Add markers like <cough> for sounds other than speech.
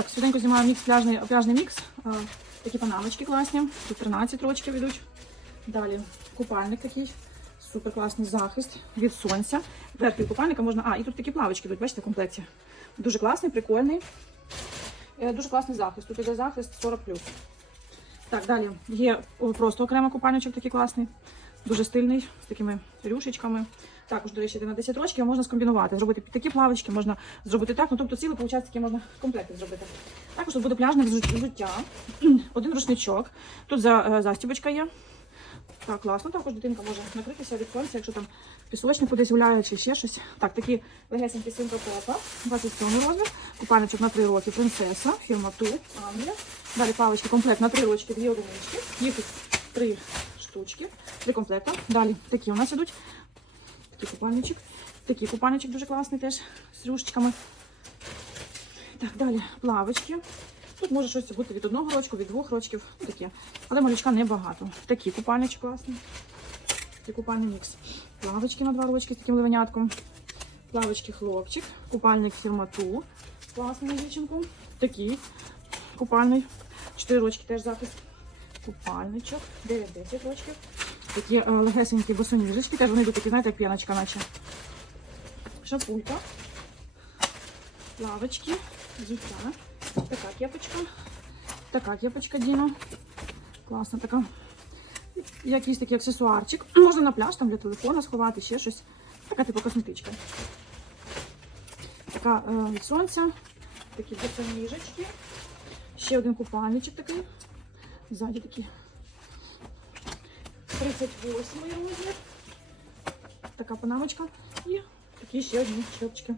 Так, сюденько знімаю мікс, пляжний, пляжний мікс. Такі панамочки класні. Тут 13 рочків йдуть. Далі купальник такий. Супер класний захист від сонця. Верхів купальника можна. А, і тут такі плавочки йдуть, бачите, в комплекті. Дуже класний, прикольний. Е, Дуже класний захист. Тут іде захист 40 Так, далі є просто окремо купальничок такий класний, дуже стильний, з такими рюшечками. Також, до речі, на 10 років можна скомбінувати, зробити такі плавочки, можна зробити так. Ну, тобто цілий, виходить, такі можна комплекти зробити. Також тут буде пляжне взу- взуття, <clears throat> один рушничок. Тут за, е, застібочка є. Так, класно. Також дитинка може накритися від сонця, якщо там пісочник кудись гуляє чи ще щось. Так, такі легесенькі симпа попа, 27 розмір, купальничок на 3 роки, принцеса, фірма Ту, Англія. Далі палички, комплект на 3 рочки, 2 одинички. Їх тут 3 штучки, 3 комплекта. Далі такі у нас ідуть. Такий купальничок. Такий купальничок дуже класний теж з рюшечками. Так, далі плавочки. Тут може щось бути від одного рочку, від двох рочків. Таке. Але малючка небагато. Такі купальнички класні. Такий купальний мікс. Плавочки на два рочки з таким левенятком. Плавочки хлопчик. Купальник фірма Ту. Класний на дівчинку. Такий купальний. Чотири рочки теж захист. Купальничок. 9-10 рочків. Такі е, легесенькі босоніжечки. Теж вони йдуть такі, знаєте, як п'яночка наче. Шапулька. Плавочки. Взуття. Така кепочка. Така кепочка Діна. Класна така. Якийсь такий аксесуарчик. Можна на пляж там для телефона сховати, ще щось. Така типу косметичка. Така е, від сонця. Такі босоніжечки. Ще один купальничок такий. Ззаді такий 38 розмір. Така панамочка. І такі ще одні шльопчики.